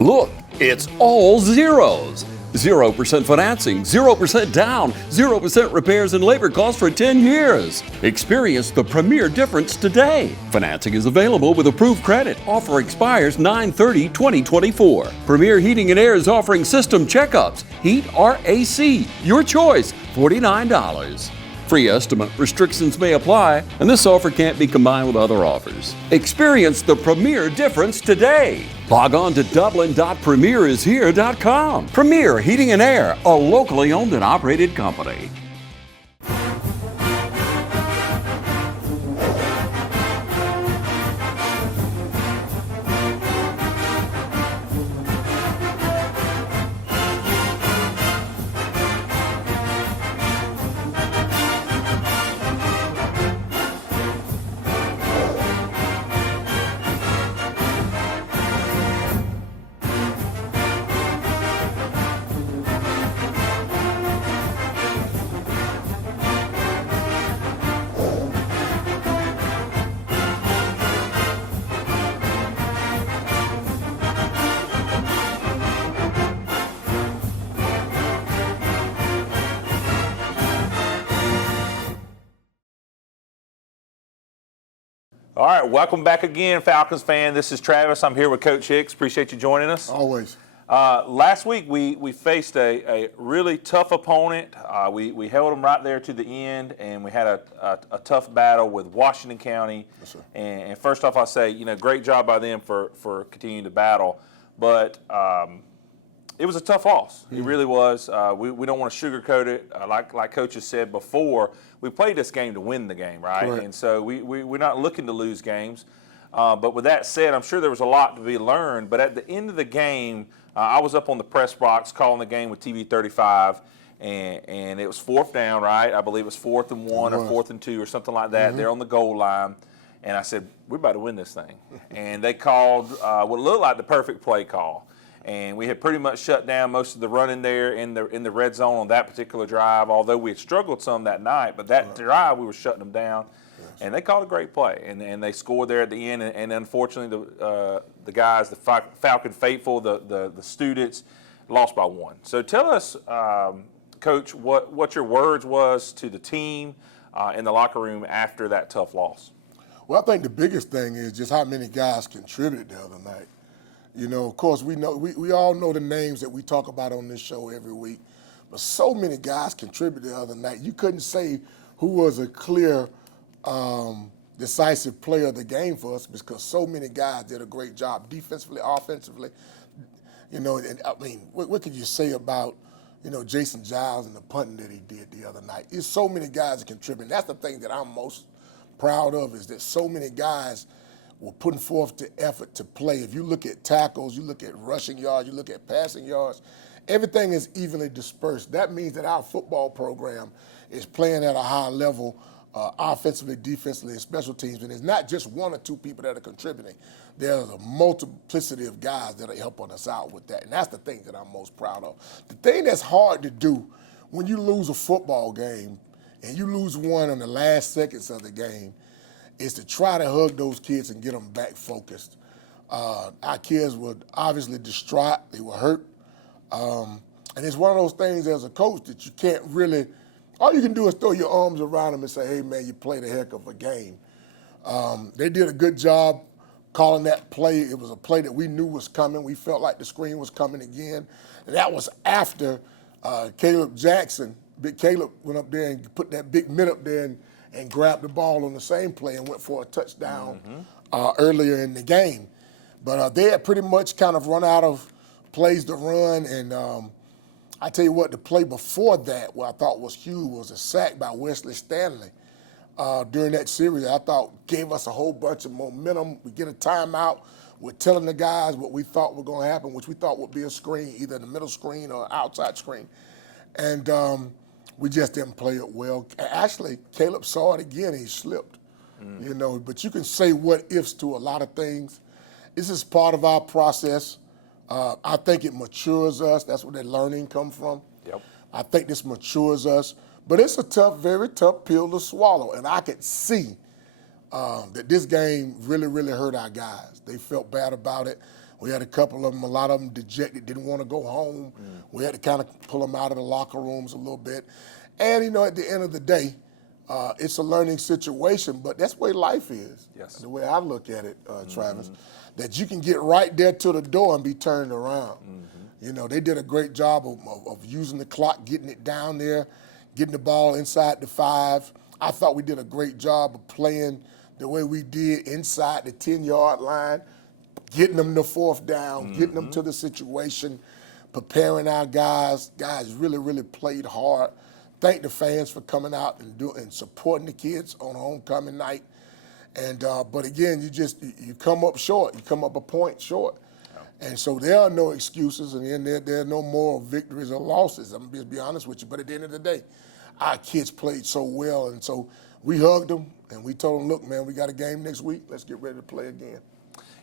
Look, it's all zeros. 0% financing, 0% down, 0% repairs and labor costs for 10 years. Experience the premier difference today. Financing is available with approved credit. Offer expires 9/30/2024. Premier Heating and Air is offering system checkups. Heat or AC, your choice, $49. Free estimate restrictions may apply, and this offer can't be combined with other offers. Experience the premier difference today. Log on to dublin.premierishere.com. Premier Heating and Air, a locally owned and operated company. All right, welcome back again, Falcons fan. This is Travis. I'm here with Coach Hicks. Appreciate you joining us. Always. Last week we faced a really tough opponent. We held them right there to the end, and we had a tough battle with Washington County. Yes, sir. And first off, I'll say, great job by them for continuing to battle. But it was a tough loss. It really was. We don't want to sugarcoat it. Like Coach has said before, we played this game to win the game, right? Correct. And so we're not looking to lose games. But with that said, I'm sure there was a lot to be learned. But at the end of the game, I was up on the press box calling the game with TV 35, and it was fourth down, right? I believe it was 4th and 1 or 4th and 2 or something like that. They're on the goal line. And I said, we're about to win this thing. And they called what looked like the perfect play call. And we had pretty much shut down most of the running there in the red zone on that particular drive, although we had struggled some that night. But that drive, we were shutting them down. Yes. And they called a great play. And they scored there at the end. And unfortunately, the guys, the Falcon faithful, the students, lost by 1. So tell us, Coach, what your words was to the team in the locker room after that tough loss. Well, I think the biggest thing is just how many guys contributed the other night. Of course, we all know the names that we talk about on this show every week, but so many guys contributed the other night. You couldn't say who was a clear, decisive player of the game for us because so many guys did a great job defensively, offensively. And I mean, what could you say about, Jason Giles and the punting that he did the other night? It's so many guys that contributed. That's the thing that I'm most proud of is that so many guys were putting forth the effort to play. If you look at tackles, you look at rushing yards, you look at passing yards, everything is evenly dispersed. That means that our football program is playing at a high level offensively, defensively, and special teams. And it's not just 1 or 2 people that are contributing. There's a multiplicity of guys that are helping us out with that. And that's the thing that I'm most proud of. The thing that's hard to do when you lose a football game and you lose one in the last seconds of the game is to try to hug those kids and get them back focused. Our kids were obviously distraught. They were hurt. And it's one of those things as a coach that you can't really, all you can do is throw your arms around them and say, hey, man, you played a heck of a game. They did a good job calling that play. It was a play that we knew was coming. We felt like the screen was coming again. And that was after Caleb Jackson, Big Caleb, went up there and put that big mitt up there and grabbed the ball on the same play and went for a touchdown earlier in the game. But they had pretty much kind of run out of plays to run. And I tell you what, the play before that, what I thought was huge, was a sack by Wesley Stanley during that series. I thought gave us a whole bunch of momentum. We get a timeout. We're telling the guys what we thought was going to happen, which we thought would be a screen, either the middle screen or outside screen. And we just didn't play it well. Actually, Caleb saw it again. He slipped, But you can say what ifs to a lot of things. This is part of our process. I think it matures us. That's where that learning comes from. Yep. I think this matures us. But it's a tough, very tough pill to swallow. And I could see that this game really, really hurt our guys. They felt bad about it. We had a couple of them, a lot of them dejected, didn't want to go home. We had to kind of pull them out of the locker rooms a little bit. And, you know, at the end of the day, it's a learning situation, but that's the way life is. Yes. The way I look at it, Travis, that you can get right there to the door and be turned around. You know, they did a great job of using the clock, getting it down there, getting the ball inside the 5. I thought we did a great job of playing the way we did inside the 10-yard line, getting them the 4th down, getting them to the situation, preparing our guys. Guys really, really played hard. Thank the fans for coming out and supporting the kids on homecoming night. And but again, you come up short. You come up a point short. And so there are no excuses, and there are no moral victories or losses. I'm just be honest with you. But at the end of the day, our kids played so well, and so we hugged them and we told them, look, man, we got a game next week. Let's get ready to play again.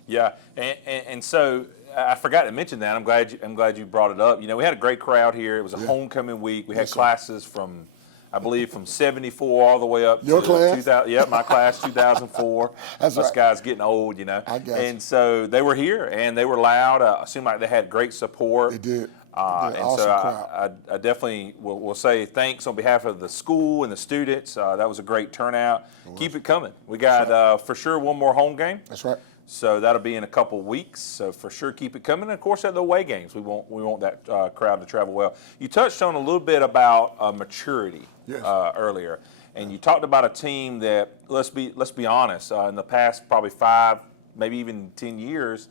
Yeah, and so I forgot to mention that. I'm glad you brought it up. You know, we had a great crowd here. It was a homecoming week. We had classes from, I believe, from 74 all the way up Your to class? 2000. Yeah, my class, 2004. That's Us right. guys getting old, you know. I got and so they were here and they were loud. It seemed like they had great support. They did. And Awesome so crowd. I definitely will say thanks on behalf of the school and the students. That was a great turnout. Keep it coming. We got for sure one more home game. That's right. So that'll be in a couple weeks. So for sure, keep it coming. And of course, at the away games, we want that crowd to travel well. You touched on a little bit about maturity earlier, and you talked about a team that let's be honest. In the past, probably 5, maybe even 10 years,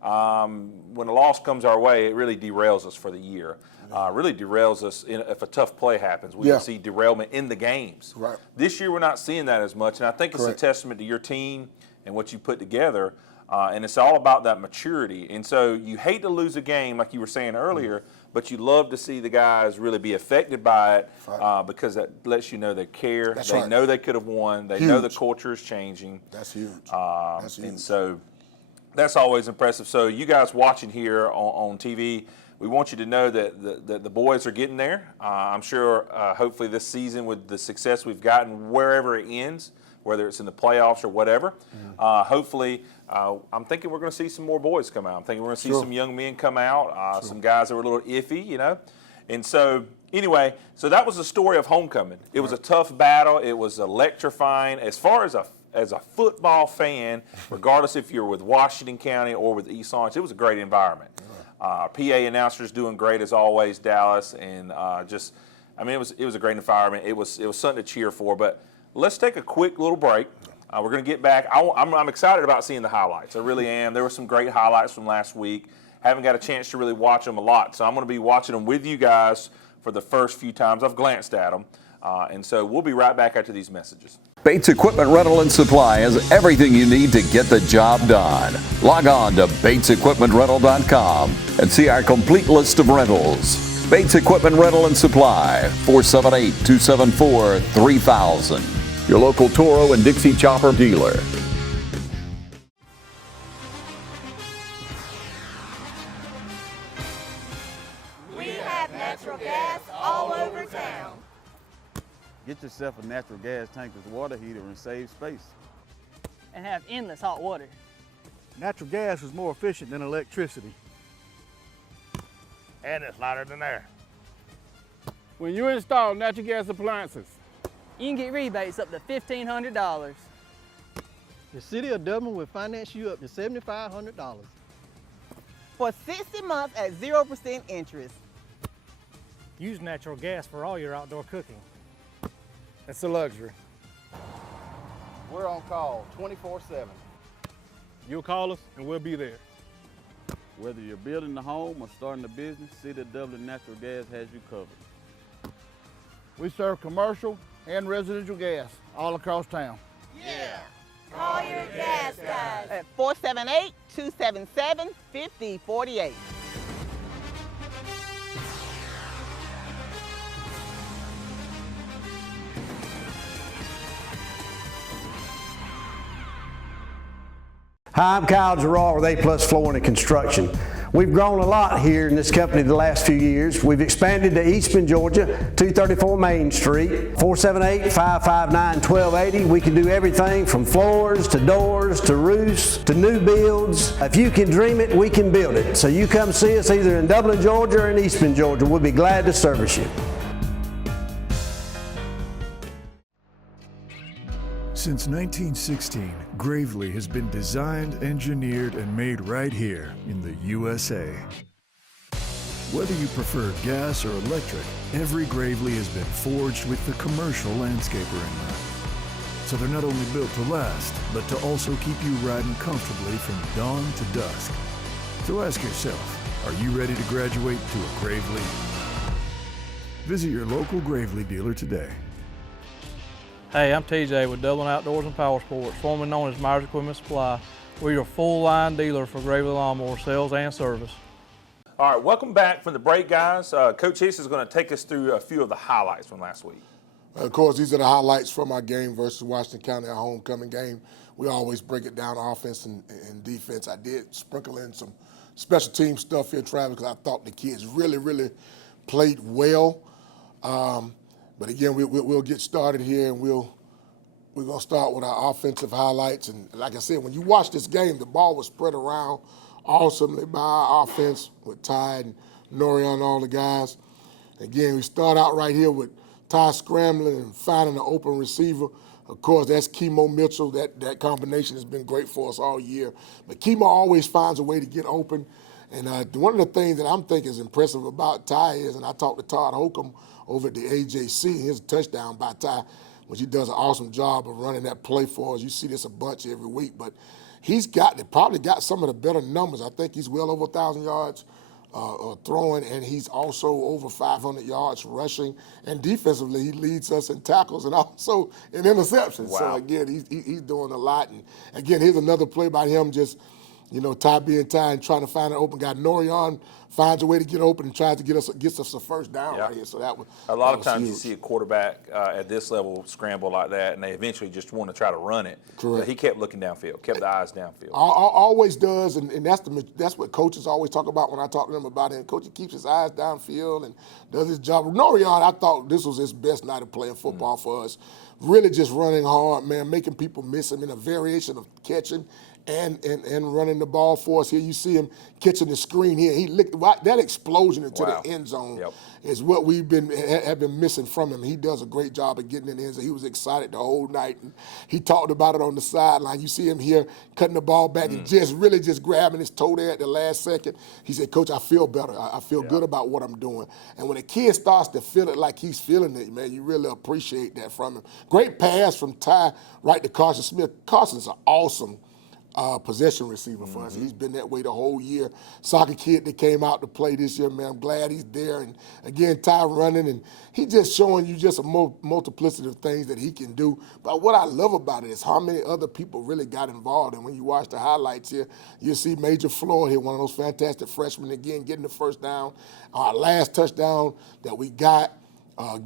when a loss comes our way, it really derails us for the year. Really derails us if a tough play happens. We can see derailment in the games. Right. This year, we're not seeing that as much, and I think it's a testament to your team and what you put together, and it's all about that maturity. And so you hate to lose a game, like you were saying earlier, but you love to see the guys really be affected by it because that lets you know they care. They know they could have won. They know the culture is changing. That's huge. That's huge. And so that's always impressive. So you guys watching here on TV, we want you to know that the boys are getting there. I'm sure hopefully this season with the success we've gotten, wherever it ends, whether it's in the playoffs or whatever. Hopefully, I'm thinking we're going to see some more boys come out. I'm thinking we're going to see some young men come out, some guys that were a little iffy, you know. And so, anyway, so that was the story of homecoming. It was a tough battle. It was electrifying. As far as a football fan, regardless if you're with Washington County or with East Launch, it was a great environment. PA announcers doing great as always, Dallas, and it was a great environment. It was something to cheer for, but. Let's take a quick little break. We're going to get back. I'm excited about seeing the highlights. I really am. There were some great highlights from last week. Haven't got a chance to really watch them a lot, so I'm going to be watching them with you guys for the first few times. I've glanced at them, and so we'll be right back after these messages. Bates Equipment Rental and Supply has everything you need to get the job done. Log on to BatesEquipmentRental.com and see our complete list of rentals. Bates Equipment Rental and Supply, 478-274-3000. Your local Toro and Dixie Chopper dealer. We have natural gas all over town. Get yourself a natural gas tankless water heater and save space. And have endless hot water. Natural gas is more efficient than electricity. And it's lighter than air. When you install natural gas appliances, You can get rebates up to $1,500. The City of Dublin will finance you up to $7,500. For 60 months at 0% interest. Use natural gas for all your outdoor cooking. it's a luxury. We're on call 24/7. You'll call us and we'll be there. Whether you're building a home or starting a business, City of Dublin Natural Gas has you covered. We serve commercial and residential gas all across town. Yeah. Call your gas guys. At 478-277-5048. Hi, I'm Kyle Gerard with A+ Flooring and Construction. We've grown a lot here in this company the last few years. We've expanded to Eastman, Georgia, 234 Main Street, 478-559-1280. We can do everything from floors to doors to roofs to new builds. If you can dream it, we can build it. So you come see us either in Dublin, Georgia or in Eastman, Georgia. We'll be glad to service you. Since 1916, Gravely has been designed, engineered, and made right here in the USA. Whether you prefer gas or electric, every Gravely has been forged with the commercial landscaper in mind. So they're not only built to last, but to also keep you riding comfortably from dawn to dusk. So ask yourself, are you ready to graduate to a Gravely? Visit your local Gravely dealer today. Hey, I'm TJ with Dublin Outdoors and Power Sports, formerly known as Myers Equipment Supply. We're your full-line dealer for Gravely Lawnmower sales and service. All right, welcome back from the break, guys. Coach Hiss is going to take us through a few of the highlights from last week. Of course, these are the highlights from our game versus Washington County, our homecoming game. We always break it down, offense and defense. I did sprinkle in some special team stuff here, Travis, because I thought the kids really played well. But again, we'll get started here, and we're going to start with our offensive highlights. And like I said, when you watch this game, the ball was spread around awesomely by our offense with Ty and Norian and all the guys. Again, we start out right here with Ty scrambling and finding an open receiver. Of course, that's Kimo Mitchell. That combination has been great for us all year. But Kimo always finds a way to get open. And one of the things that I'm thinking is impressive about Ty is, and I talked to Todd Holcomb over at the AJC, his touchdown by Ty, which he does an awesome job of running that play for us. You see this a bunch every week, but he's probably got some of the better numbers. I think he's well over 1,000 yards throwing, and he's also over 500 yards rushing. And defensively, he leads us in tackles and also in interceptions. Wow. So again, he's doing a lot. And again, here's another play by him, just Ty being Ty and trying to find an open guy. Norian finds a way to get open and tries to gets us a first down right here. So that was a lot of times huge. you see a quarterback at this level scramble like that, and they eventually just want to try to run it. Correct. But he kept looking downfield, kept the eyes downfield. Always does, and that's what coaches always talk about when I talk to them about it. Coach keeps his eyes downfield and does his job. Norian, I thought this was his best night of playing football for us. Really just running hard, man, making people miss him in a variation of catching and running the ball for us. Here you see him catching the screen here. That explosion into the end zone is what we've have been missing from him. He does a great job of getting in the end zone. He was excited the whole night. And he talked about it on the sideline. You see him here cutting the ball back and just grabbing his toe there at the last second. He said, Coach, I feel better. I feel good about what I'm doing. And when a kid starts to feel it like he's feeling it, man, you really appreciate that from him. Great pass from Ty right to Carson Smith. Carson's an awesome possession receiver for us. He's been that way the whole year. Soccer kid that came out to play this year, man, I'm glad he's there. And again, Ty running, and he's just showing you just a multiplicity of things that he can do. But what I love about it is how many other people really got involved. And when you watch the highlights here, you see Major Floyd here, one of those fantastic freshmen, again, getting the first down. Our last touchdown that we got,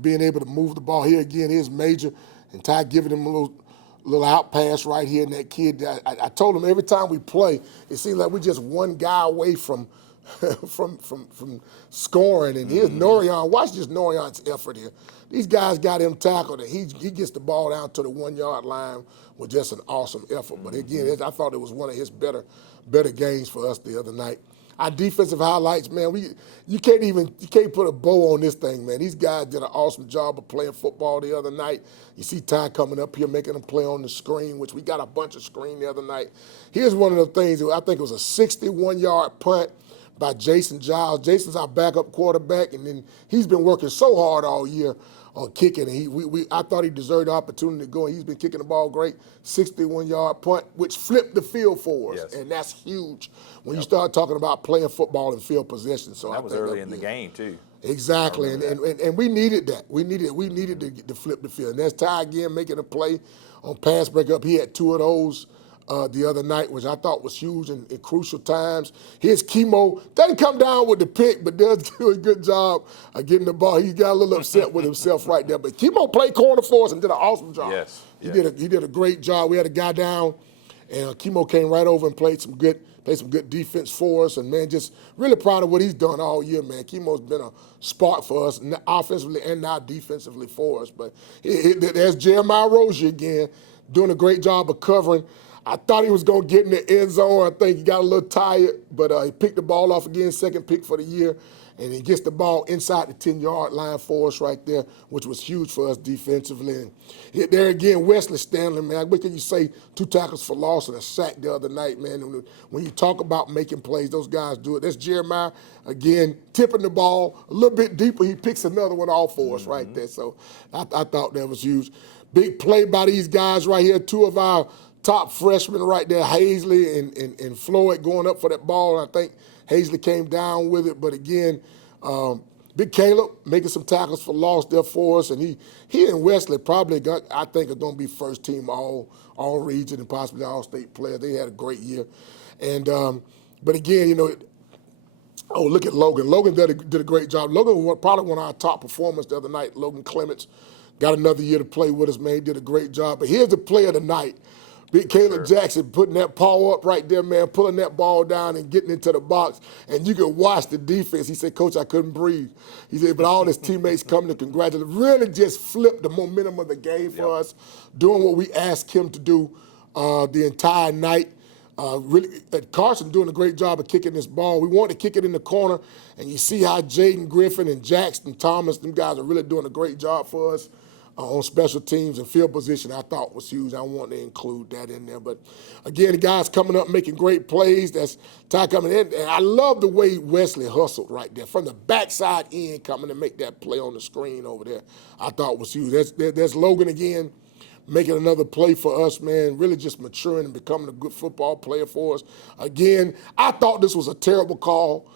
being able to move the ball here again is Major, and Ty giving him a little out pass right here, and that kid, I told him every time we play, it seems like we're just one guy away from scoring. And here's Norian. Watch this Norian's effort here. These guys got him tackled, and he gets the ball down to the 1 yard line with just an awesome effort. But again, I thought it was one of his better games for us the other night. Our defensive highlights, man, you can't put a bow on this thing, man. These guys did an awesome job of playing football the other night. You see Ty coming up here making them play on the screen, which we got a bunch of screen the other night. Here's one of the things, I think it was a 61-yard punt by Jason Giles. Jason's our backup quarterback, and then he's been working so hard all year on kicking. And I thought he deserved the opportunity to go. He's been kicking the ball great. 61-yard punt, which flipped the field for us, and that's huge when you start talking about playing football and field possession. So that was early in the game too. Exactly, and we needed that. We needed to flip the field. And that's Ty again making a play on pass breakup. He had 2 of those the other night, which I thought was huge in crucial times. Here's Kimo. Doesn't come down with the pick, but does do a good job of getting the ball. He got a little upset with himself right there. But Kimo played corner for us and did an awesome job. Yes. He did a great job. We had a guy down, and Kimo came right over and played some good played some good defense for us, and man, just really proud of what he's done all year, man. Kemo's been a spark for us, offensively and now defensively for us. But there's Jeremiah Rozier again, doing a great job of covering. I thought he was going to get in the end zone. I think he got a little tired, but he picked the ball off again, second pick for the year, and he gets the ball inside the 10-yard line for us right there, which was huge for us defensively. And there again, Wesley Stanley, man, what can you say? 2 tackles for loss and a sack the other night, man. And when you talk about making plays, those guys do it. That's Jeremiah, again, tipping the ball a little bit deeper. He picks another one off for us right there. So I thought that was huge. Big play by these guys right here, 2 of our top freshmen right there, Hazley and Floyd going up for that ball. And I think Hazley came down with it. But again, Big Caleb making some tackles for loss there for us. And he and Wesley probably, I think, are going to be first team all region and possibly all-state player. They had a great year. And but again, you know, look at Logan. Logan did a great job. Logan was probably one of our top performers the other night. Logan Clements got another year to play with us, man. He did a great job. But here's the player of the night. Big Caleb Jackson putting that paw up right there, man, pulling that ball down and getting into the box. And you could watch the defense. He said, Coach, I couldn't breathe. He said, but all his teammates coming to congratulate him. Really just flipped the momentum of the game for us, doing what we asked him to do the entire night. Really, Carson doing a great job of kicking this ball. We wanted to kick it in the corner, and you see how Jaden Griffin and Jackson Thomas, them guys are really doing a great job for us. On special teams and field position, I thought was huge. I wanted to include that in there. But again, the guys coming up making great plays. That's Ty coming in. And I love the way Wesley hustled right there from the backside in, coming to make that play on the screen over there. I thought was huge. There's Logan again, making another play for us, man. Really just maturing and becoming a good football player for us. Again, I thought this was a terrible call.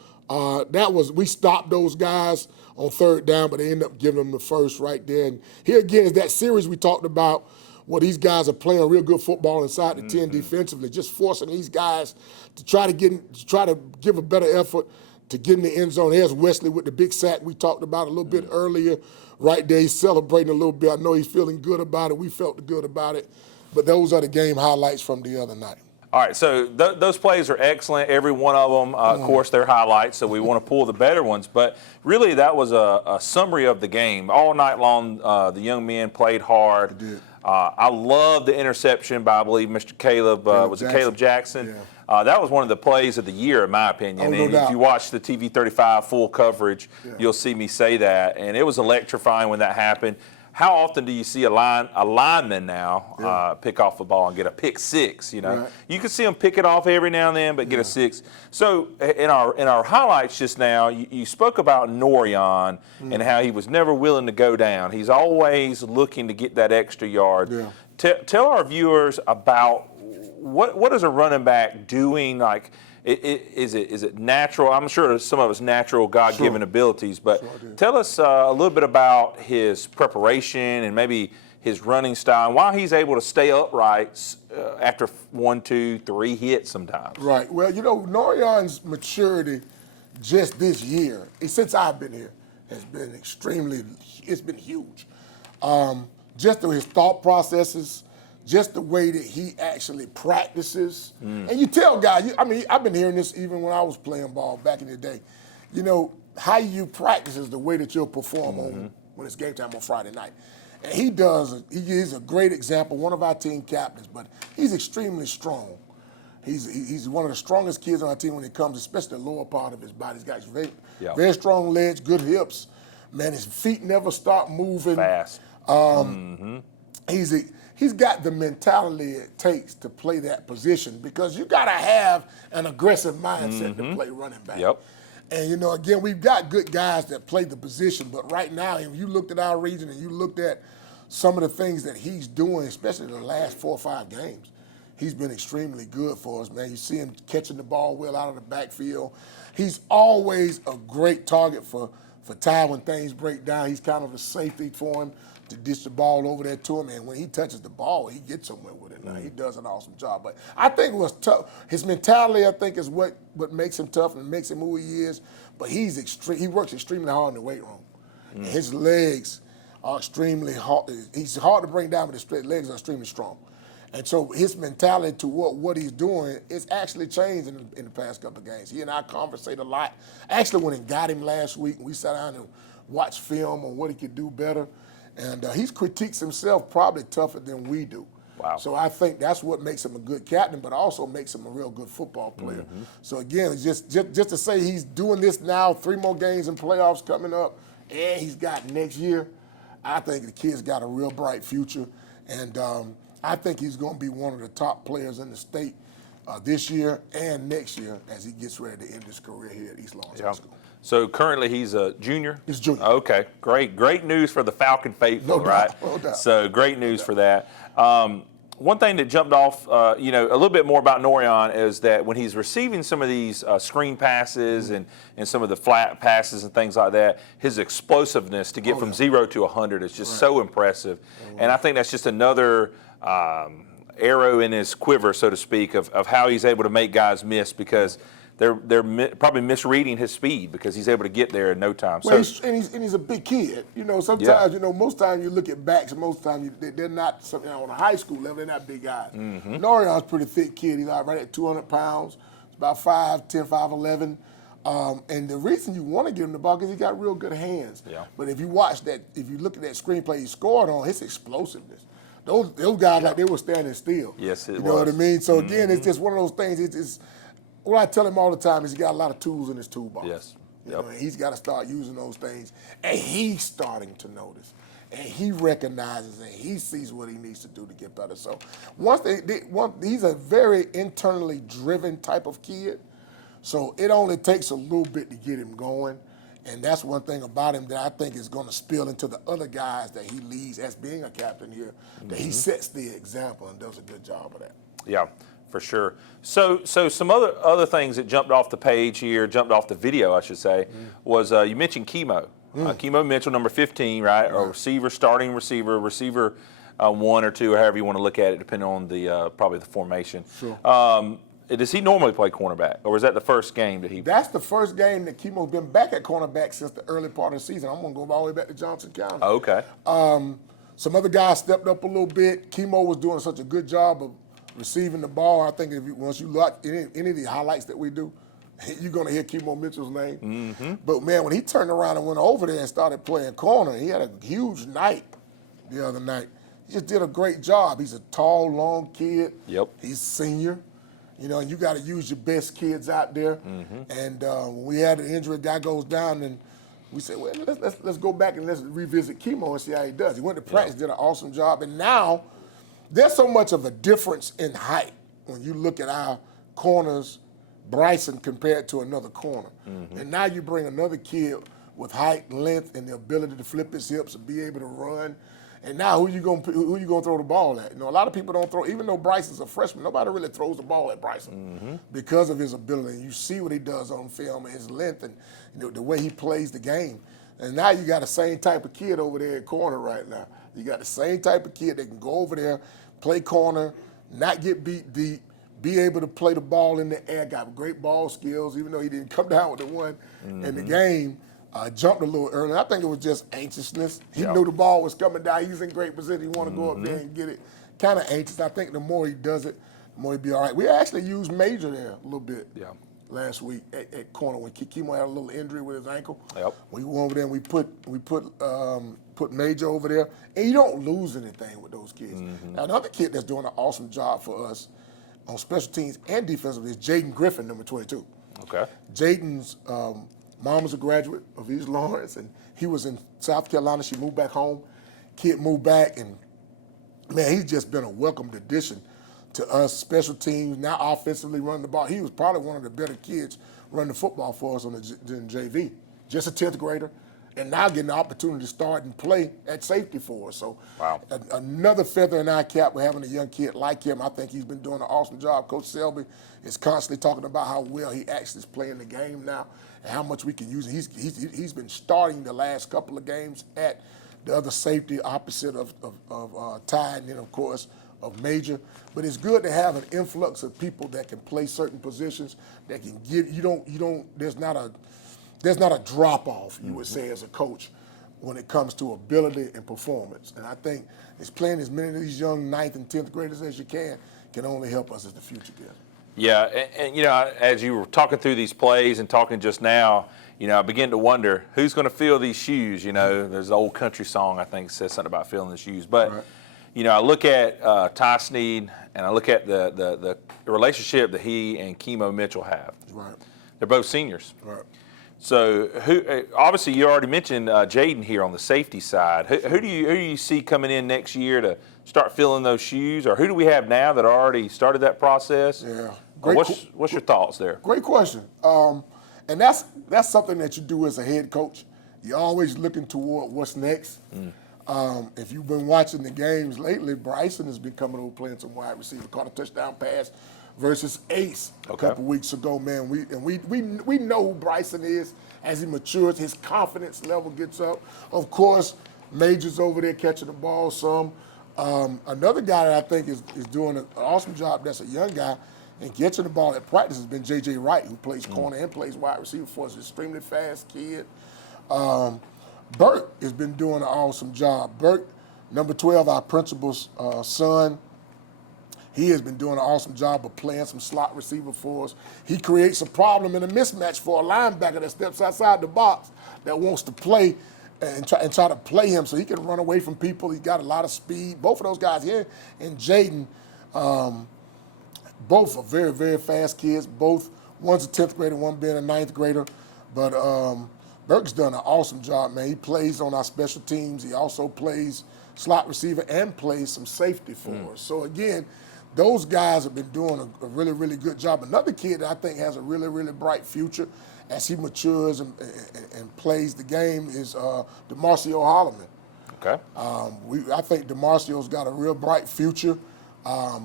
We stopped those guys on 3rd down, but they ended up giving them the first right there. And here again is that series we talked about where these guys are playing real good football inside the 10 defensively, just forcing these guys to try to give a better effort to get in the end zone. There's Wesley with the big sack we talked about a little bit earlier right there. He's celebrating a little bit. I know he's feeling good about it. We felt good about it. But those are the game highlights from the other night. All right, so those plays are excellent, every one of them. Of course, they're highlights, so we want to pull the better ones. But really, that was a summary of the game. All night long, the young men played hard. They did. I love the interception by, I believe, Mr. Caleb Jackson? Yeah. That was one of the plays of the year, in my opinion. No doubt. If you watch the TV 35 full coverage, you'll see me say that. And it was electrifying when that happened. How often do you see a lineman now pick off the ball and get a pick six? You know, right. You can see them pick it off every now and then, but get a six. So in our highlights just now, you spoke about Norion and how he was never willing to go down. He's always looking to get that extra yard. Yeah. Tell our viewers about what is a running back doing? Like, is it natural? I'm sure some of it's natural, God-given abilities, but tell us a little bit about his preparation and maybe his running style and why he's able to stay upright after 1, 2, 3 hits sometimes. Right. Well, you know, Norion's maturity just this year, since I've been here, has been it's been huge. Just through his thought processes, just the way that he actually practices. And you tell guys, I've been hearing this even when I was playing ball back in the day. You know, how you practice is the way that you'll perform when it's game time on Friday night. And he is a great example, one of our team captains, but he's extremely strong. He's one of the strongest kids on our team when it comes, especially the lower part of his body. He's got very strong legs, good hips. Man, his feet never stop moving. Fast. He's got the mentality it takes to play that position because you got to have an aggressive mindset to play running back. Yep. And, you know, again, we've got good guys that play the position, but right now, if you looked at our region and you looked at some of the things that he's doing, especially the last 4 or 5 games, he's been extremely good for us, man. You see him catching the ball well out of the backfield. He's always a great target for Ty when things break down. He's kind of a safety for him to dish the ball over there to him, and when he touches the ball, he gets somewhere with it. Now he does an awesome job. But I think it was tough. His mentality, I think, is what makes him tough and makes him who he is. But he works extremely hard in the weight room. And his legs are extremely hard. He's hard to bring down, but his legs are extremely strong. And so his mentality to what he's doing is actually changed in the past couple of games. He and I conversate a lot. I actually went and got him last week, and we sat down and watched film on what he could do better. And he's critiques himself probably tougher than we do. Wow. So I think that's what makes him a good captain, but also makes him a real good football player. So again, just to say he's doing this now, 3 more games in playoffs coming up, and he's got next year, I think the kid's got a real bright future. And I think he's going to be one of the top players in the state this year and next year as he gets ready to end his career here at East Lawrence High School. So currently he's a junior? He's junior. Okay, great news for the Falcon faithful, right? No doubt. So great news for that. One thing that jumped off, a little bit more about Norion is that when he's receiving some of these screen passes and some of the flat passes and things like that, his explosiveness to get from 0 to 100 is just so impressive. And I think that's just another arrow in his quiver, so to speak, of how he's able to make guys miss because they're probably misreading his speed because he's able to get there in no time. Well, he's a big kid. Sometimes, most times you look at backs, most times they're not, on a high school level, they're not big guys. Norion's a pretty thick kid. He's right at 200 pounds. He's about 5'10", 5'11". And the reason you want to give him the ball is he got real good hands. Yeah. But if you watch that, if you look at that screenplay he scored on, his explosiveness. Those guys, like they were standing still. Yes, it was. You know what I mean? So again, it's just one of those things. It's what I tell him all the time is he got a lot of tools in his toolbox. Yes. You know, and he's got to start using those things. And he's starting to notice. And he recognizes and he sees what he needs to do to get better. So he's a very internally driven type of kid. So it only takes a little bit to get him going. And that's one thing about him that I think is going to spill into the other guys that he leads as being a captain here, that he sets the example and does a good job of that. Yeah, for sure. So some other things that jumped off the page here, jumped off the video, I should say, was you mentioned Chemo. Chemo Mitchell, number 15, right? A receiver, starting receiver 1 or 2, or however you want to look at it, depending on the probably the formation. Sure. Does he normally play cornerback, or was that the first game that he? That's the first game that Chemo's been back at cornerback since the early part of the season. I'm going to go all the way back to Johnson County. Oh, okay. Some other guys stepped up a little bit. Chemo was doing such a good job of receiving the ball. I think once you look any of the highlights that we do, you're going to hear Chemo Mitchell's name. But, man, when he turned around and went over there and started playing corner, he had a huge night the other night. He just did a great job. He's a tall, long kid. Yep. He's senior. You know, and you got to use your best kids out there. And when we had an injury, a guy goes down, and we said, well, let's go back and let's revisit Chemo and see how he does. He went to practice, did an awesome job. And now there's so much of a difference in height when you look at our corners, Bryson compared to another corner. And now you bring another kid with height, length, and the ability to flip his hips and be able to run. And now who you gonna throw the ball at? You know, a lot of people don't throw. Even though Bryson's a freshman, nobody really throws the ball at Bryson because of his ability. You see what he does on film and his length and the way he plays the game. And now you got the same type of kid over there at corner right now. You got the same type of kid that can go over there, play corner, not get beat deep, be able to play the ball in the air, got great ball skills, even though he didn't come down with the one in the game. Jumped a little early. I think it was just anxiousness. He knew the ball was coming down. He's in great position. He want to go up there and get it. Kind of anxious. I think the more he does it, the more he'll be all right. We actually used Major there a little bit last week at corner when Chemo had a little injury with his ankle. We went over there and we put Major over there. And you don't lose anything with those kids. Now, another kid that's doing an awesome job for us on special teams and defensively is Jaden Griffin, number 22. Okay. Jaden's mom was a graduate of East Lawrence, and he was in South Carolina. She moved back home. Kid moved back, and, man, he's just been a welcomed addition to us, special teams, now offensively running the ball. He was probably one of the better kids running the football for us on the JV, just a 10th grader, and now getting the opportunity to start and play at safety for us. So another feather in our cap with having a young kid like him. I think he's been doing an awesome job. Coach Selby is constantly talking about how well he actually is playing the game now and how much we can use it. He's been starting the last couple of games at the other safety opposite of Ty, and then, of course, of Major. But it's good to have an influx of people that can play certain positions, that can give, there's not a drop-off, you would say, as a coach when it comes to ability and performance. And I think it's playing as many of these young 9th and 10th graders as you can only help us as the future gets. Yeah, and you know, as you were talking through these plays and talking just now, you know, I begin to wonder who's going to fill these shoes. You know, there's an old country song I think says something about filling the shoes. But you know, I look at Ty Snead and I look at the relationship that he and Kemo Mitchell have. Right. They're both seniors. Right. So obviously you already mentioned Jaden here on the safety side. Who do you see coming in next year to start filling those shoes, or who do we have now that already started that process? Yeah. What's your thoughts there? Great question. And that's something that you do as a head coach. You're always looking toward what's next. If you've been watching the games lately, Bryson has been coming over playing some wide receiver, caught a touchdown pass versus Ace a couple weeks ago, man. We know who Bryson is as he matures. His confidence level gets up. Of course, Major's over there catching the ball some. Another guy that I think is doing an awesome job, that's a young guy, and catching the ball at practice has been J.J. Wright, who plays corner and plays wide receiver for us. Extremely fast kid. Burt has been doing an awesome job. Burt, number 12, our principal's son, he has been doing an awesome job of playing some slot receiver for us. He creates a problem and a mismatch for a linebacker that steps outside the box that wants to play and try to play him so he can run away from people. He's got a lot of speed. Both of those guys here and Jaden, both are very, very fast kids. Both, one's a 10th grader, one being a 9th grader. But Burke's done an awesome job, man. He plays on our special teams. He also plays slot receiver and plays some safety for us. So again, those guys have been doing a really, really good job. Another kid that I think has a really, really bright future as he matures and plays the game is DeMarcio Holloman. Okay. I think DeMarcio's got a real bright future.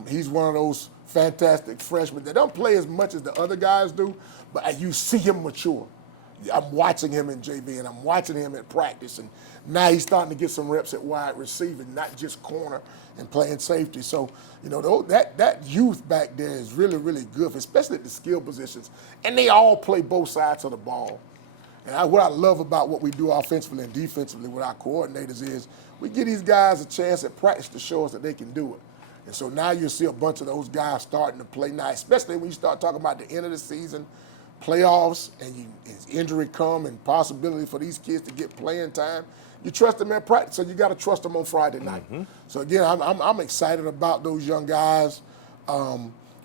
He's one of those fantastic freshmen that don't play as much as the other guys do, but you see him mature. I'm watching him in JV and I'm watching him at practice, and now he's starting to get some reps at wide receiver, not just corner and playing safety. So, you know, that youth back there is really, really good, especially at the skill positions. And they all play both sides of the ball. And what I love about what we do offensively and defensively with our coordinators is we give these guys a chance at practice to show us that they can do it. And so now you'll see a bunch of those guys starting to play now, especially when you start talking about the end of the season, playoffs, and injury come and possibility for these kids to get playing time. You trust them at practice, so you got to trust them on Friday night. So again, I'm excited about those young guys.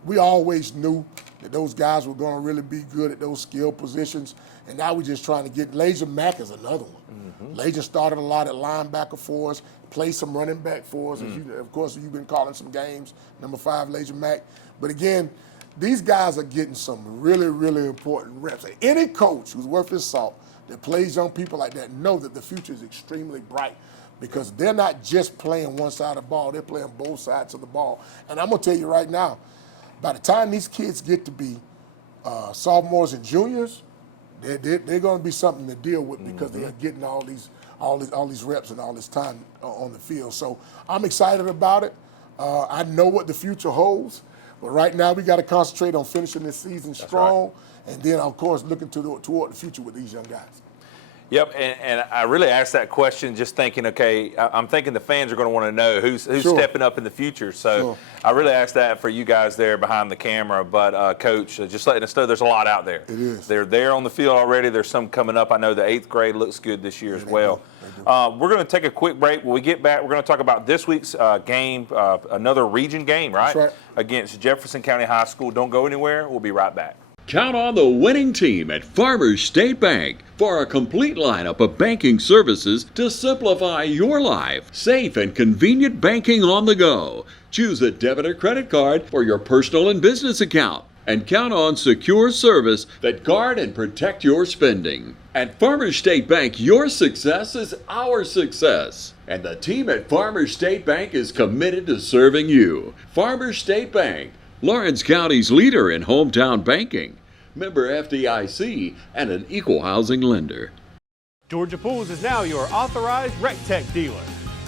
We always knew that those guys were going to really be good at those skill positions, and now we're just trying to get Lasia Mack is another one. Lasia started a lot at linebacker for us, played some running back for us. Of course, you've been calling some games, number 5, Lasia Mack. But again, these guys are getting some really, really important reps. And any coach who's worth his salt that plays young people like that know that the future is extremely bright, because they're not just playing one side of the ball, they're playing both sides of the ball. And I'm going to tell you right now, by the time these kids get to be sophomores and juniors, they're going to be something to deal with, because they are getting all these reps and all this time on the field. So I'm excited about it. I know what the future holds. But right now, we got to concentrate on finishing this season strong, and then, of course, looking toward the future with these young guys. Yep, and I really asked that question just thinking, okay, I'm thinking the fans are going to want to know who's stepping up in the future. So I really asked that for you guys there behind the camera. But, Coach, just letting us know there's a lot out there. It is. They're there on the field already. There's some coming up. I know the 8th grade looks good this year as well. We're going to take a quick break. When we get back, we're going to talk about this week's game, another region game, right? That's right. Against Jefferson County High School. Don't go anywhere. We'll be right back. Count on the winning team at Farmers State Bank for a complete lineup of banking services to simplify your life. Safe and convenient banking on the go. Choose a debit or credit card for your personal and business account, and count on secure service that guard and protect your spending. At Farmers State Bank, your success is our success. And the team at Farmers State Bank is committed to serving you. Farmers State Bank, Lawrence County's leader in hometown banking. Member FDIC and an equal housing lender. Georgia Pools is now your authorized RecTech dealer.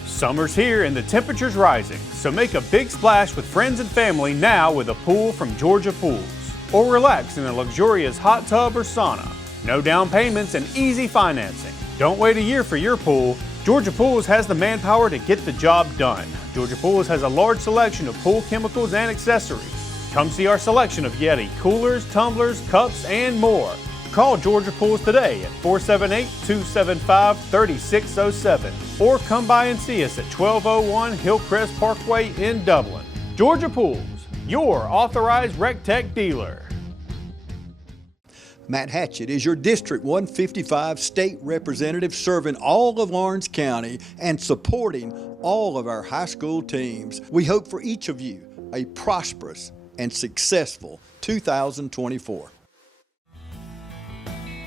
Summer's here and the temperature's rising, so make a big splash with friends and family now with a pool from Georgia Pools. Or relax in a luxurious hot tub or sauna. No down payments and easy financing. Don't wait a year for your pool. Georgia Pools has the manpower to get the job done. Georgia Pools has a large selection of pool chemicals and accessories. Come see our selection of Yeti coolers, tumblers, cups, and more. Call Georgia Pools today at 478-275-3607 or come by and see us at 1201 Hillcrest Parkway in Dublin. Georgia Pools, your authorized RecTech dealer. Matt Hatchett is your District 155 state representative serving all of Lawrence County and supporting all of our high school teams. We hope for each of you a prosperous and successful 2024.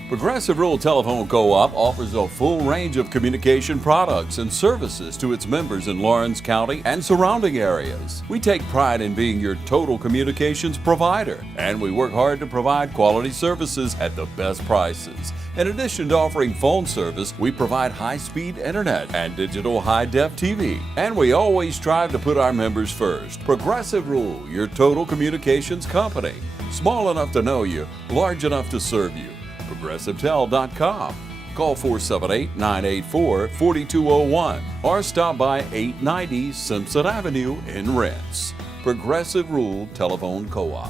Progressive Rural Telephone Co-op offers a full range of communication products and services to its members in Lawrence County and surrounding areas. We take pride in being your total communications provider, and we work hard to provide quality services at the best prices. In addition to offering phone service, we provide high-speed internet and digital high-def TV. And we always strive to put our members first. Progressive Rural, your total communications company. Small enough to know you, large enough to serve you. ProgressiveTel.com. Call 478-984-4201 or stop by 890 Simpson Avenue in Rents. Progressive Rural Telephone Co-op.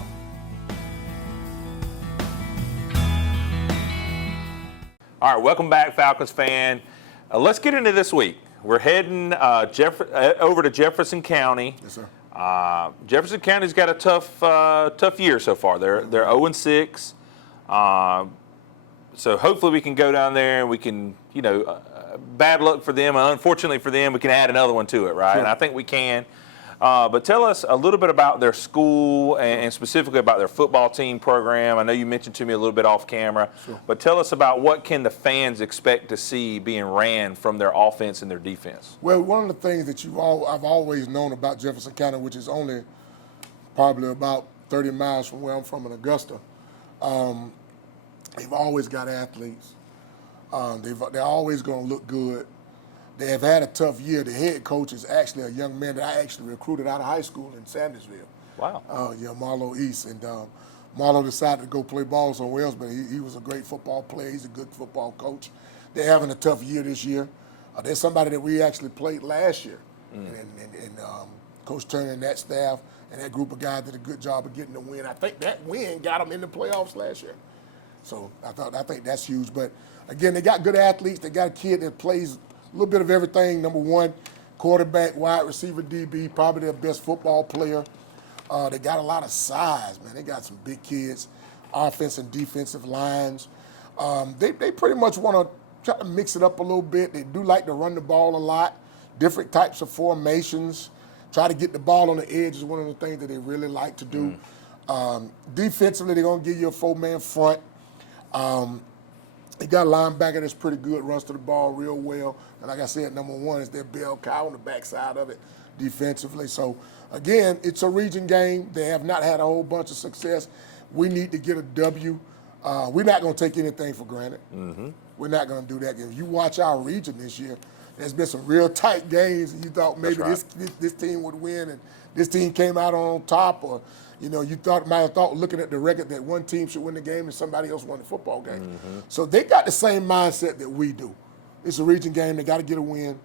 All right, welcome back, Falcons fan. Let's get into this week. We're heading over to Jefferson County. Yes, sir. Jefferson County's got a tough year so far. They're 0-6. So hopefully we can go down there and we can, bad luck for them. Unfortunately for them, we can add another one to it, right? Sure. And I think we can. But tell us a little bit about their school and specifically about their football team program. I know you mentioned to me a little bit off camera, Sure. but tell us about what can the fans expect to see being ran from their offense and their defense. Well, one of the things that I've always known about Jefferson County, which is only probably about 30 miles from where I'm from in Augusta, they've always got athletes. They're always going to look good. They have had a tough year. The head coach is actually a young man that I actually recruited out of high school in Sandersville. Wow. Marlo East. And Marlo decided to go play ball somewhere else, but he was a great football player. He's a good football coach. They're having a tough year this year. There's somebody that we actually played last year. And Coach Turner and that staff and that group of guys did a good job of getting the win. I think that win got them in the playoffs last year. So I think that's huge. But again, they got good athletes. They got a kid that plays a little bit of everything. Number one, quarterback, wide receiver, DB, probably their best football player. They got a lot of size, man. They got some big kids, offensive and defensive lines. They pretty much want to try to mix it up a little bit. They do like to run the ball a lot, different types of formations. Try to get the ball on the edge is one of the things that they really like to do. Defensively, they're going to give you a 4-man front. They got a linebacker that's pretty good, runs to the ball real well. And like I said, number one is their bell cow on the backside of it defensively. So, again, it's a region game. They have not had a whole bunch of success. We need to get a W. We're not going to take anything for granted. Mm-hmm. We're not going to do that. If you watch our region this year, there's been some real tight games, and you thought maybe this team would win, and this team came out on top, or you might have thought looking at the record that one team should win the game and somebody else won the football game. Mm-hmm. So they got the same mindset that we do. It's a region game. They got to get a win.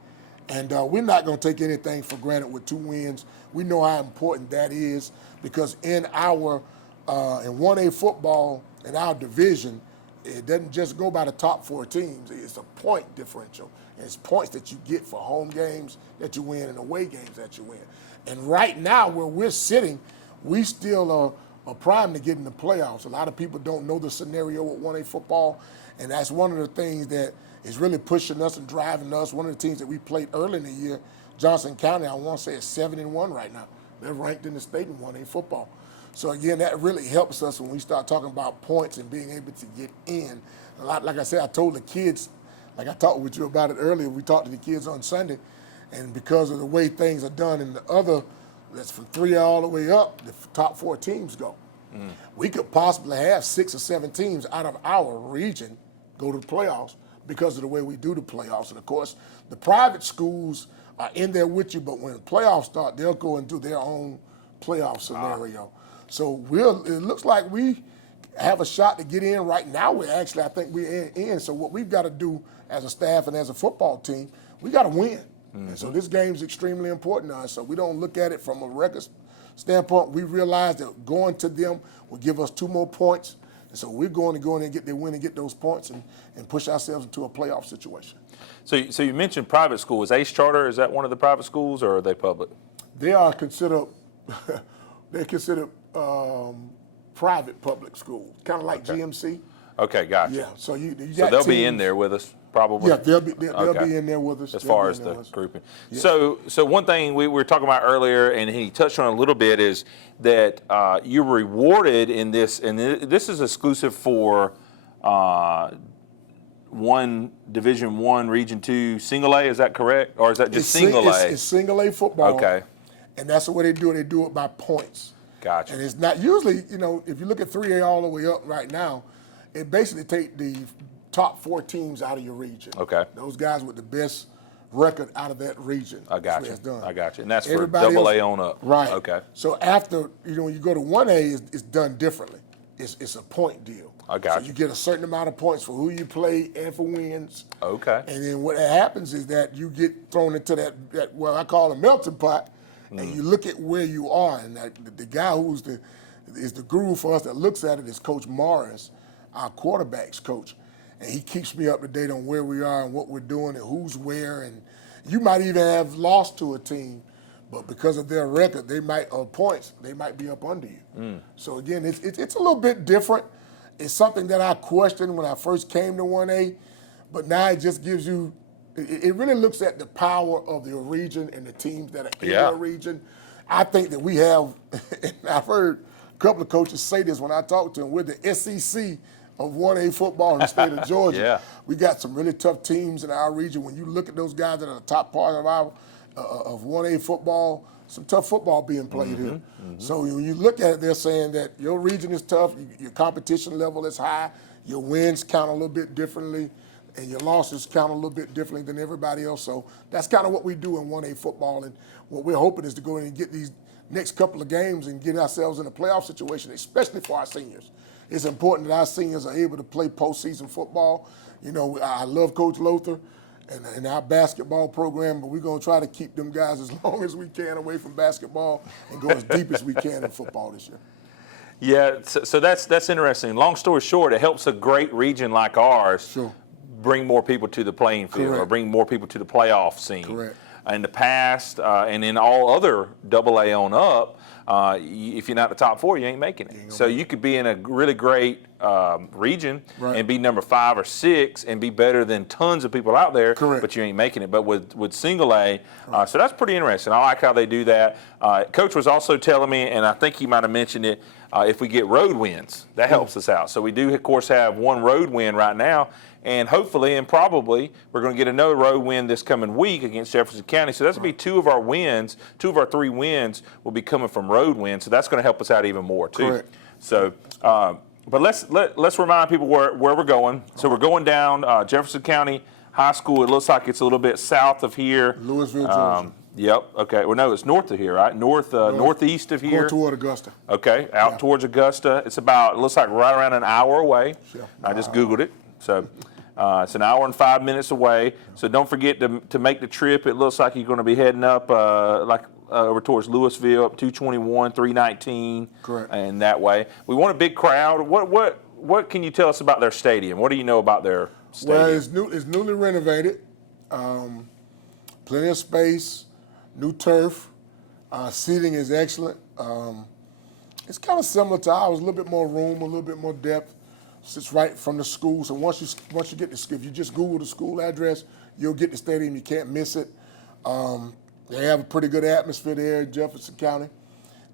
And we're not going to take anything for granted with 2 wins. We know how important that is because in our in 1A football, in our division, it doesn't just go by the top 4 teams. It's a point differential. And it's points that you get for home games that you win and away games that you win. And right now, where we're sitting, we still are primed to get in the playoffs. A lot of people don't know the scenario with 1A football, and that's one of the things that is really pushing us and driving us. One of the teams that we played early in the year, Johnson County, I want to say is 7-1 right now. They're ranked in the state in 1A football. So again, that really helps us when we start talking about points and being able to get in. A lot, like I said, I told the kids, like I talked with you about it earlier, we talked to the kids on Sunday, and because of the way things are done in the other, that's from 3 all the way up, the top 4 teams go. We could possibly have 6 or 7 teams out of our region go to the playoffs because of the way we do the playoffs. And of course, the private schools are in there with you, but when the playoffs start, they'll go and do their own playoff scenario. So it looks like we have a shot to get in. Right now, I think we're in. So what we've got to do as a staff and as a football team, we got to win. And so this game is extremely important to us. So we don't look at it from a record standpoint. We realize that going to them will give us 2 more points. And so we're going to go in and get the win and get those points and push ourselves into a playoff situation. So you mentioned private school. Is Ace Charter, is that one of the private schools, or are they public? They are considered, private public schools, kind of like GMC. Okay, gotcha. Yeah, so you So got they'll teams, be in there with us, probably? Yeah, they'll be in there with us. As They'll far be as in there the with us. grouping. Yeah. So one thing we were talking about earlier, and he touched on it a little bit, is that you're rewarded in this, and this is exclusive for Division I, Region 2, Single A, is that correct? Or is that just Single A? It's Single A football. Okay. And that's the way they do it. They do it by points. Gotcha. And it's not usually, if you look at 3A all the way up right now, it basically take the top 4 teams out of your region. Okay. Those guys with the best record out of that region. I got you. It's done. I got you. And that's Everybody for else, AA on up. Right. Okay. So after, when you go to 1A, it's done differently. It's a point deal. I got So you get a certain amount of points for who you play and for wins. Okay. And then what happens is that you get thrown into that what I call a melting pot, and you look at where you are. And the guy who's is the guru for us that looks at it is Coach Morris, our quarterbacks coach. And he keeps me up to date on where we are and what we're doing and who's where. And you might even have lost to a team, but because of their record, points, they might be up under you. So again, it's a little bit different. It's something that I questioned when I first came to 1A, but now it just gives you, it really looks at the power of your region and the teams that are in your region. I think that we have, and I've heard a couple of coaches say this when I talk to them, we're the SEC of 1A football in the state of Georgia. Yeah. We got some really tough teams in our region. When you look at those guys that are the top part of our of 1A football, some tough football being played here. So when you look at it, they're saying that your region is tough, your competition level is high, your wins count a little bit differently, and your losses count a little bit differently than everybody else. So that's kind of what we do in 1A football. And what we're hoping is to go in and get these next couple of games and get ourselves in a playoff situation, especially for our seniors. It's important that our seniors are able to play postseason football. I love Coach Lothar and our basketball program, but we're going to try to keep them guys as long as we can away from basketball and go as deep as we can in football this year. Yeah, so that's interesting. Long story short, it helps a great region like ours bring more people to the playing field or bring more people to the playoff scene. Correct. In the past, and in all other AA on up, if you're not the top 4, you ain't making it. So you could be in a really great region and be number 5 or 6 and be better than tons of people out there, but you ain't making it. But with Single A, so that's pretty interesting. I like how they do that. Coach was also telling me, and I think he might have mentioned it, if we get road wins, that helps us out. So we do, of course, have 1 road win right now. And hopefully and probably we're going to get another road win this coming week against Jefferson County. So that's going to be 2 of our wins. 2 of our 3 wins will be coming from road wins. So that's going to help us out even more too. Correct. So, but let's remind people where we're going. So we're going down Jefferson County High School. It looks like it's a little bit south of here. Louisville, Georgia. Yep. Okay. Well, no, it's north of here, right? Northeast of here. Going toward Augusta. Okay. Out towards Augusta. It's about. It looks like right around an hour away. Sure. I just Googled it. So. It's an hour and 5 minutes away, so don't forget to make the trip. It looks like you're going to be heading up over towards Louisville, up 221, 319, and that way. We want a big crowd. What can you tell us about their stadium? What do you know about their stadium? Well, it's newly renovated, plenty of space, new turf, seating is excellent. It's kind of similar to ours, a little bit more room, a little bit more depth. It's right from the school. So once you get if you just Google the school address, you'll get the stadium. You can't miss it. They have a pretty good atmosphere there in Jefferson County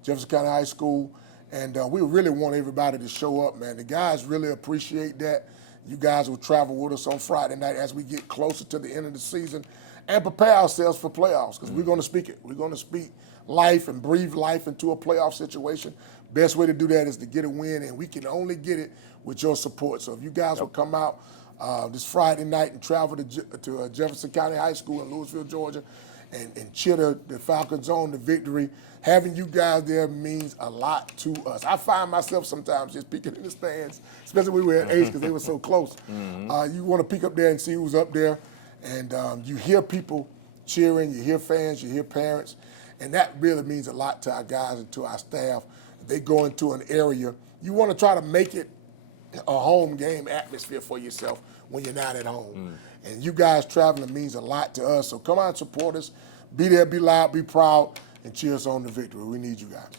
High School, and we really want everybody to show up, man. The guys really appreciate that. You guys will travel with us on Friday night as we get closer to the end of the season and prepare ourselves for playoffs, because we're going to speak it. We're going to speak life and breathe life into a playoff situation. Best way to do that is to get a win, and we can only get it with your support. So if you guys will come out this Friday night and travel to Jefferson County High School in Louisville, Georgia, and cheer the Falcons on to victory. Having you guys there means a lot to us. I find myself sometimes just peeking in the stands, especially when we were at Ace because they were so close. You want to peek up there and see who's up there, and you hear people cheering, you hear fans, you hear parents, and that really means a lot to our guys and to our staff. They go into an area, you want to try to make it a home game atmosphere for yourself when you're not at home. And you guys traveling means a lot to us, so come out and support us. Be there, be loud, be proud, and cheer us on to victory. We need you guys.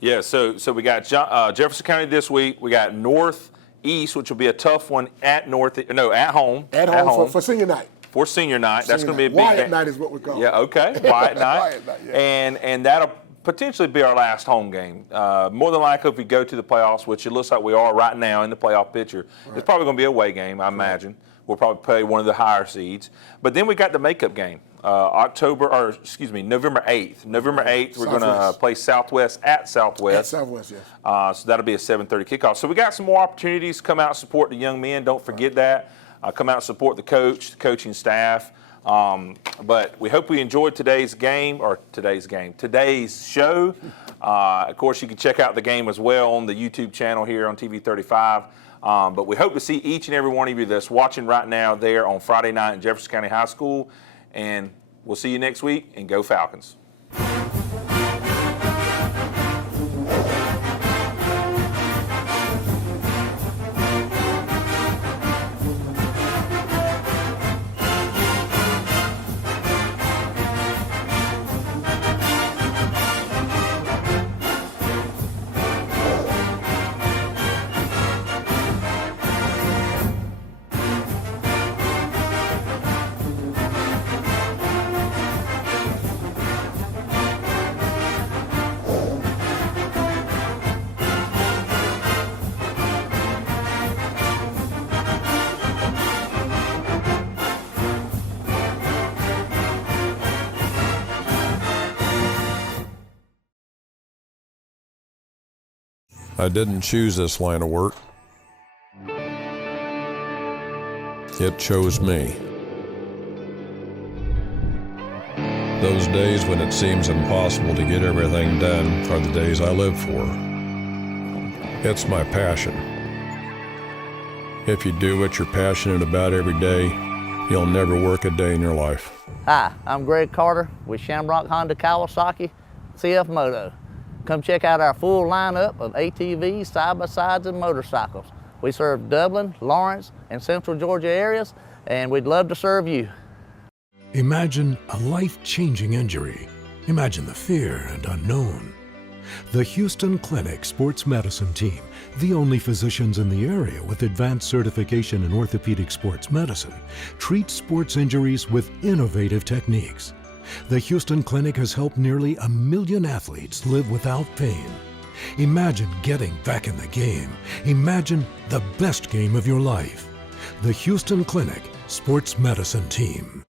Yeah, so we got Jefferson County this week. We got Northeast, which will be a tough one at home. At home. For senior night. For senior night. That's going to be a big Wyatt game. night is what we call it. Yeah, okay. Wyatt night. Wyatt night, yeah. And that'll potentially be our last home game. More than likely, if we go to the playoffs, which it looks like we are right now in the playoff picture, it's probably going to be a away game, I imagine. We'll probably play one of the higher seeds. But then we got the makeup game. November 8th. November 8th, we're going to play Southwest at Southwest. At Southwest, yes. So that'll be a 7:30 kickoff. So we got some more opportunities to come out and support the young men. Don't forget that. Come out and support the coach, the coaching staff. But we hope we enjoyed today's show. Of course, you can check out the game as well on the YouTube channel here on TV 35. But we hope to see each and every one of you that's watching right now there on Friday night in Jefferson County High School. And we'll see you next week, and go Falcons. I didn't choose this line of work. It chose me. Those days when it seems impossible to get everything done are the days I live for. It's my passion. If you do what you're passionate about every day, you'll never work a day in your life. Hi, I'm Greg Carter with Shamrock Honda Kawasaki CF Moto. Come check out our full lineup of ATVs, side-by-sides, and motorcycles. We serve Dublin, Lawrence, and Central Georgia areas, and we'd love to serve you. Imagine a life-changing injury. Imagine the fear and unknown. The Houston Clinic Sports Medicine Team, the only physicians in the area with advanced certification in orthopedic sports medicine, treats sports injuries with innovative techniques. The Houston Clinic has helped nearly 1 million athletes live without pain. Imagine getting back in the game. Imagine the best game of your life. The Houston Clinic Sports Medicine Team.